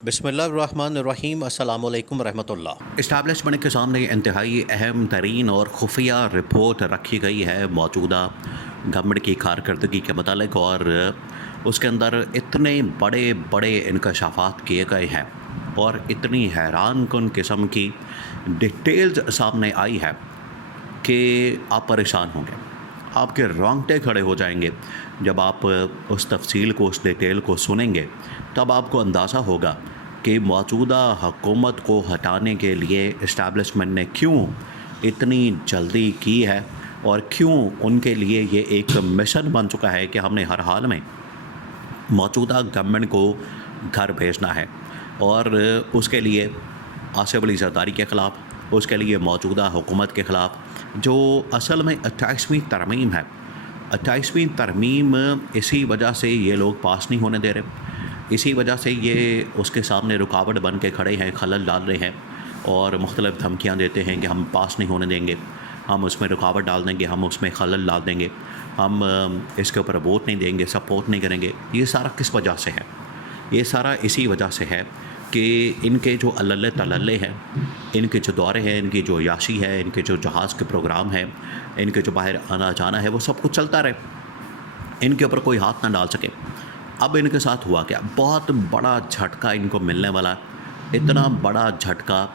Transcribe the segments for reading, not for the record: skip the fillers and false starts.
بسم اللہ الرحمن الرحیم۔ السلام علیکم ورحمۃ اللہ۔ اسٹیبلشمنٹ کے سامنے انتہائی اہم ترین اور خفیہ رپورٹ رکھی گئی ہے موجودہ گورنمنٹ کی کارکردگی کے متعلق، اور اس کے اندر اتنے بڑے بڑے انکشافات کیے گئے ہیں اور اتنی حیران کن قسم کی ڈیٹیلز سامنے آئی ہے کہ آپ پریشان ہوں گے، آپ کے رونگٹے کھڑے ہو جائیں گے جب آپ اس تفصیل کو، اس ڈیٹیل کو سنیں گے۔ تب آپ کو اندازہ ہوگا کہ موجودہ حکومت کو ہٹانے کے لیے اسٹیبلشمنٹ نے کیوں اتنی جلدی کی ہے، اور کیوں ان کے لیے یہ ایک مشن بن چکا ہے کہ ہم نے ہر حال میں موجودہ گورنمنٹ کو گھر بھیجنا ہے، اور اس کے لیے آصف علی زرداری کے خلاف، اس کے لیے موجودہ حکومت کے خلاف، جو اصل میں 28ویں ترمیم ہے۔ 28ویں ترمیم اسی وجہ سے یہ لوگ پاس نہیں ہونے دے رہے، اسی وجہ سے یہ اس کے سامنے رکاوٹ بن کے کھڑے ہیں، خلل ڈال رہے ہیں اور مختلف دھمکیاں دیتے ہیں کہ ہم پاس نہیں ہونے دیں گے، ہم اس میں رکاوٹ ڈال دیں گے، ہم اس میں خلل ڈال دیں گے، ہم اس کے اوپر ووٹ نہیں دیں گے، سپورٹ نہیں کریں گے۔ یہ سارا کس وجہ سے ہے؟ یہ سارا اسی وجہ سے ہے کہ ان کے جو اللہ تللے ہیں، ان کے جو دورے ہیں، ان کی جو عیاشی ہے، ان کے جو جہاز کے پروگرام ہیں، ان کے جو باہر آنا جانا ہے، وہ سب کچھ چلتا رہے، ان کے اوپر کوئی ہاتھ نہ ڈال سکے۔ اب ان کے ساتھ ہوا کیا؟ بہت بڑا جھٹکا ان کو ملنے والا، اتنا بڑا جھٹکا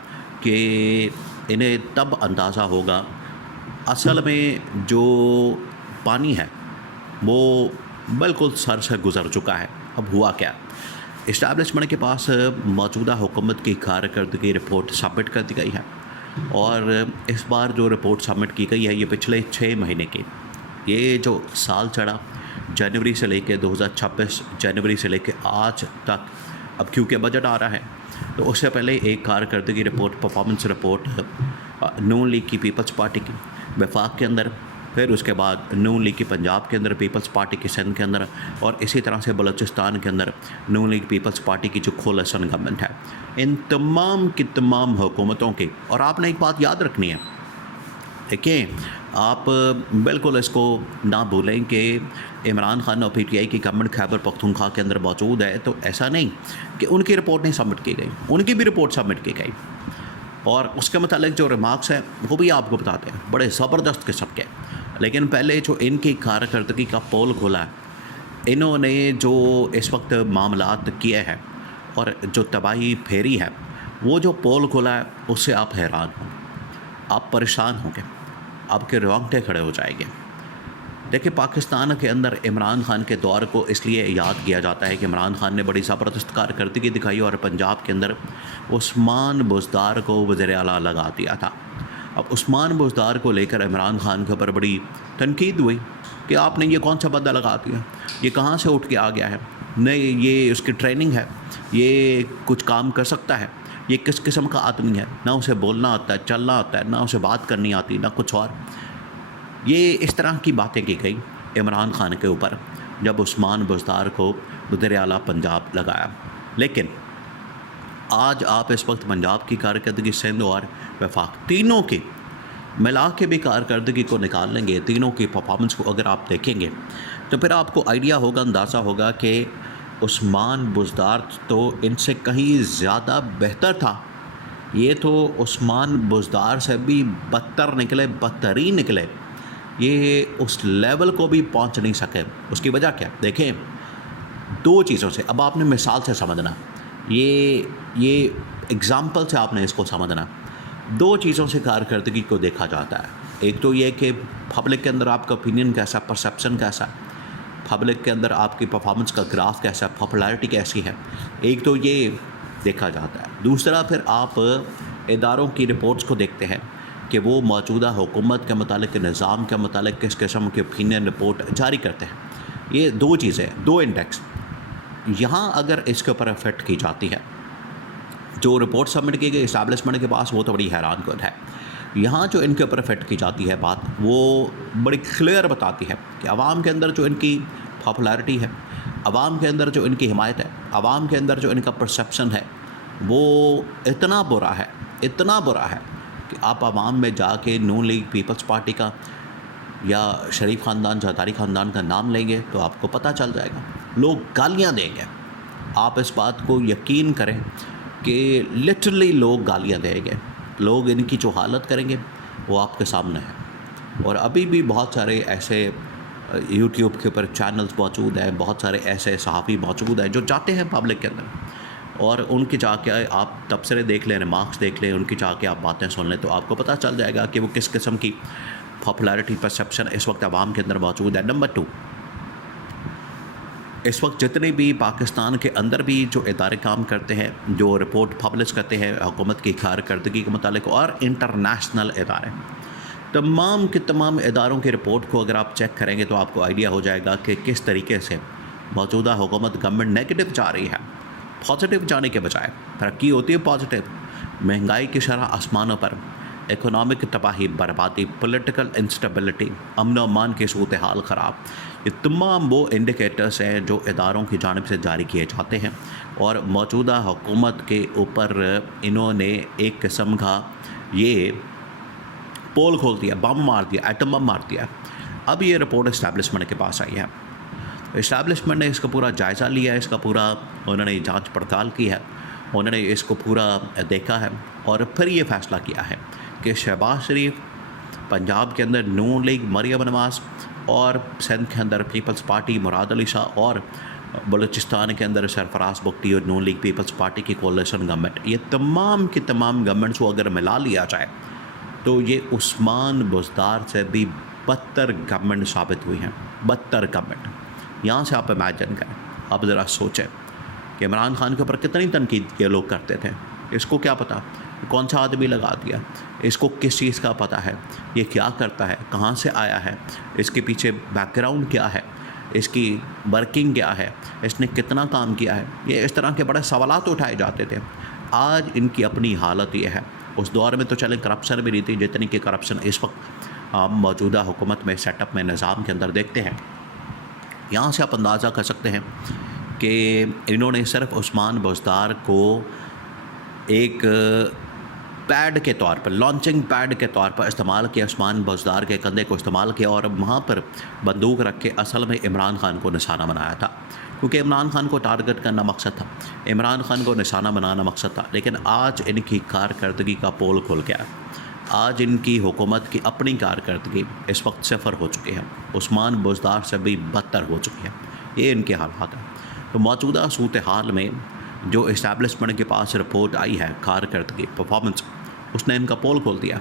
کہ انہیں تب اندازہ ہوگا اصل میں جو پانی ہے وہ بالکل سر سے گزر چکا ہے۔ اب ہوا کیا؟ اسٹیبلشمنٹ کے پاس موجودہ حکومت کی کارکردگی رپورٹ سبمٹ کر دی گئی ہے، اور اس بار جو رپورٹ سبمٹ کی گئی ہے یہ پچھلے 6 مہینے کی، یہ جو سال چڑھا جنوری سے لے کے 2026 جنوری سے لے کے آج تک، اب کیونکہ بجٹ آ رہا ہے تو اس سے پہلے ایک کارکردگی رپورٹ، پرفارمنس رپورٹ نون لیگ کی پیپلز پارٹی کی وفاق کے اندر، پھر اس کے بعد نون لیگ کی پنجاب کے اندر، پیپلز پارٹی کی سندھ کے اندر، اور اسی طرح سے بلوچستان کے اندر نون لیگ پیپلز پارٹی کی جو کولیشن گورنمنٹ ہے، ان تمام کی تمام حکومتوں کی۔ اور آپ نے ایک بات یاد رکھنی ہے، دیکھیں آپ بالکل اس کو نہ بھولیں کہ عمران خان اور پی ٹی آئی کی گورنمنٹ خیبر پختونخوا کے اندر موجود ہے، تو ایسا نہیں کہ ان کی رپورٹ نہیں سبمٹ کی گئی، ان کی بھی رپورٹ سبمٹ کی گئی، اور اس کے متعلق جو ریمارکس ہیں وہ بھی آپ کو بتاتے ہیں، بڑے زبردست قسم کے۔ لیکن پہلے جو ان کی کارکردگی کا پول کھولا ہے، انہوں نے جو اس وقت معاملات کیے ہیں اور جو تباہی پھیری ہے، وہ جو پول کھولا ہے اس سے آپ حیران ہوں، آپ پریشان ہوں گے، آپ کے رونگٹے کھڑے ہو جائیں گے۔ دیکھیں پاکستان کے اندر عمران خان کے دور کو اس لیے یاد کیا جاتا ہے کہ عمران خان نے بڑی زبردست کارکردگی دکھائی، اور پنجاب کے اندر عثمان بزدار کو وزیر اعلیٰ لگا دیا تھا۔ اب عثمان بزدار کو لے کر عمران خان کے اوپر بڑی تنقید ہوئی کہ آپ نے یہ کون سا بندہ لگا دیا، یہ کہاں سے اٹھ کے آ گیا ہے، نہیں یہ اس کی ٹریننگ ہے، یہ کچھ کام کر سکتا ہے، یہ کس قسم کا آدمی ہے، نہ اسے بولنا آتا ہے، چلنا آتا ہے، نہ اسے بات کرنی آتی، نہ کچھ اور۔ یہ اس طرح کی باتیں کی گئی عمران خان کے اوپر جب عثمان بزدار کو وزیر اعلیٰ پنجاب لگایا۔ لیکن آج آپ اس وقت پنجاب کی کارکردگی، سندھ اور وفاق، تینوں کی ملا کے بھی کارکردگی کو نکال لیں گے، تینوں کی پرفارمنس کو اگر آپ دیکھیں گے تو پھر آپ کو آئیڈیا ہوگا، اندازہ ہوگا کہ عثمان بزدار تو ان سے کہیں زیادہ بہتر تھا، یہ تو عثمان بزدار سے بھی بدتر نکلے، بدترین نکلے، یہ اس لیول کو بھی پہنچ نہیں سکے۔ اس کی وجہ کیا؟ دیکھیں دو چیزوں سے، اب آپ نے مثال سے سمجھنا، یہ ایگزامپل سے آپ نے اس کو سمجھنا۔ دو چیزوں سے کارکردگی کو دیکھا جاتا ہے، ایک تو یہ کہ پبلک کے اندر آپ کا اوپینین کیسا، پرسیپشن کیسا، پبلک کے اندر آپ کی پرفارمنس کا گراف کیسا، پاپولیرٹی کیسی ہے، ایک تو یہ دیکھا جاتا ہے۔ دوسرا پھر آپ اداروں کی رپورٹس کو دیکھتے ہیں کہ وہ موجودہ حکومت کے متعلق، نظام کے متعلق کس قسم کی اوپینین رپورٹ جاری کرتے ہیں۔ یہ دو چیزیں، دو انڈیکس، یہاں اگر اس کے اوپر افیکٹ کی جاتی ہے، جو رپورٹ سبمٹ کی گئی اسٹیبلشمنٹ کے پاس، وہ تو بڑی حیران کن ہے۔ یہاں جو ان کے اوپر افیکٹ کی جاتی ہے بات، وہ بڑی کلیئر بتاتی ہے کہ عوام کے اندر جو ان کی پاپولیرٹی ہے، عوام کے اندر جو ان کی حمایت ہے، عوام کے اندر جو ان کا پرسیپشن ہے، وہ اتنا برا ہے، اتنا برا ہے کہ آپ عوام میں جا کے نون لیگ پیپلز پارٹی کا یا شریف خاندان، زرداری خاندان کا نام لیں گے تو آپ کو پتہ چل جائے گا، لوگ گالیاں دیں گے، آپ اس بات کو یقین کریں کہ لٹرلی لوگ گالیاں دیں گے، لوگ ان کی جو حالت کریں گے وہ آپ کے سامنے ہے۔ اور ابھی بھی بہت سارے ایسے یوٹیوب کے اوپر چینلز موجود ہیں، بہت سارے ایسے صحافی موجود ہیں جو جاتے ہیں پبلک کے اندر، اور ان کی جا کے آپ تبصرے دیکھ لیں، ریمارکس دیکھ لیں، ان کی جا کے آپ باتیں سن لیں، تو آپ کو پتہ چل جائے گا کہ وہ کس قسم کی پاپولیرٹی پرسیپشن اس وقت عوام کے اندر موجود ہے۔ نمبر 2، اس وقت جتنے بھی پاکستان کے اندر بھی جو ادارے کام کرتے ہیں، جو رپورٹ پبلش کرتے ہیں حکومت کی کارکردگی کے متعلق، اور انٹرنیشنل ادارے، تمام کے تمام اداروں کی رپورٹ کو اگر آپ چیک کریں گے تو آپ کو آئیڈیا ہو جائے گا کہ کس طریقے سے موجودہ حکومت گورنمنٹ نیگیٹو جا رہی ہے، پازیٹیو جانے کے بجائے۔ ترقی ہوتی ہے پازیٹیو، مہنگائی کی شرح آسمانوں پر، اکنامک تباہی، بربادی، پولیٹیکل انسٹیبلٹی، امن و امان کی صورتحال خراب، یہ تمام وہ انڈیکیٹرز ہیں جو اداروں کی جانب سے جاری کیے جاتے ہیں، اور موجودہ حکومت کے اوپر انہوں نے ایک قسم کا یہ پول کھول دیا، بم مار دیا، ایٹم بم مار دیا۔ اب یہ رپورٹ اسٹیبلشمنٹ کے پاس آئی ہے، اسٹیبلشمنٹ نے اس کا پورا جائزہ لیا ہے، اس کا پورا انہوں نے جانچ پڑتال کی ہے، انہوں نے اس کو پورا دیکھا ہے، اور پھر یہ فیصلہ کیا ہے کہ شہباز شریف، پنجاب کے اندر نون لیگ مریم نواز، اور سندھ کے اندر پیپلز پارٹی مراد علی شاہ، اور بلوچستان کے اندر سرفراز بگٹی اور نون لیگ پیپلز پارٹی کی کولیشن گورنمنٹ، یہ تمام کی تمام گورنمنٹس کو اگر ملا لیا جائے تو یہ عثمان بزدار سے بھی بدتر گورنمنٹ ثابت ہوئی ہیں، بدتر گورنمنٹ۔ یہاں سے آپ امیجن کریں، آپ ذرا سوچیں کہ عمران خان کے اوپر کتنی تنقید یہ لوگ کرتے تھے، اس کو کیا پتہ کون سا آدمی لگا دیا، اس کو کس چیز کا پتہ ہے، یہ کیا کرتا ہے، کہاں سے آیا ہے، اس کے پیچھے بیک گراؤنڈ کیا ہے، اس کی ورکنگ کیا ہے، اس نے کتنا کام کیا ہے، یہ اس طرح کے بڑے سوالات اٹھائے جاتے تھے۔ آج ان کی اپنی حالت یہ ہے، اس دور میں تو چلیں کرپشن بھی نہیں تھی جتنی کہ کرپشن اس وقت موجودہ حکومت میں سیٹ اپ میں نظام کے اندر دیکھتے ہیں۔ یہاں سے آپ اندازہ کر سکتے ہیں کہ انہوں نے صرف عثمان بزدار کو ایک پیڈ کے طور پر، لانچنگ پیڈ کے طور پر استعمال کیا، عثمان بزدار کے کندھے کو استعمال کیا، اور وہاں پر بندوق رکھ کے اصل میں عمران خان کو نشانہ بنایا تھا، کیونکہ عمران خان کو ٹارگٹ کرنا مقصد تھا، عمران خان کو نشانہ بنانا مقصد تھا۔ لیکن آج ان کی کارکردگی کا پول کھل گیا، آج ان کی حکومت کی اپنی کارکردگی اس وقت صفر ہو چکی ہے، عثمان بزدار سے بھی بدتر ہو چکی ہے، یہ ان کے حالات ہیں۔ تو موجودہ صورتحال میں جو اسٹیبلشمنٹ کے پاس رپورٹ آئی ہے کارکردگی، پرفارمنس، اس نے ان کا پول کھول دیا،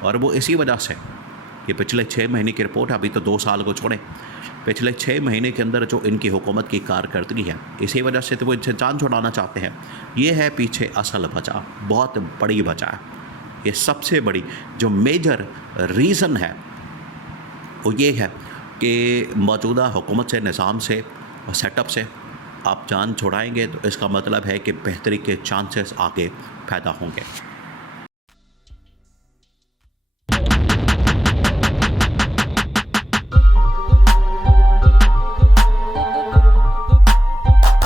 اور وہ اسی وجہ سے یہ پچھلے 6 مہینے کی رپورٹ ہے، ابھی تو 2 سال کو چھوڑیں، پچھلے 6 مہینے کے اندر جو ان کی حکومت کی کارکردگی ہے، اسی وجہ سے تو وہ ان سے جان چھڑانا چاہتے ہیں۔ یہ ہے پیچھے اصل وجہ، بہت بڑی وجہ ہے، یہ سب سے بڑی جو میجر ریزن ہے وہ یہ ہے کہ موجودہ حکومت سے، نظام سے اور سیٹ اپ سے آپ جان چھڑائیں گے تو اس کا مطلب ہے کہ بہتری کے چانسز آگے پیدا ہوں گے۔